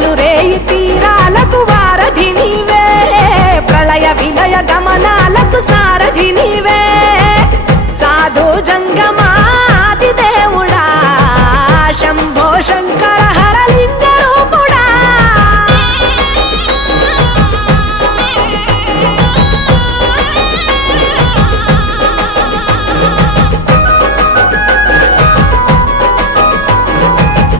పగలు రేయి తీరాలకు వారధి నీవే ప్రళయ విలయ గమనాలకు సారథి నీవే సాధు జంగమా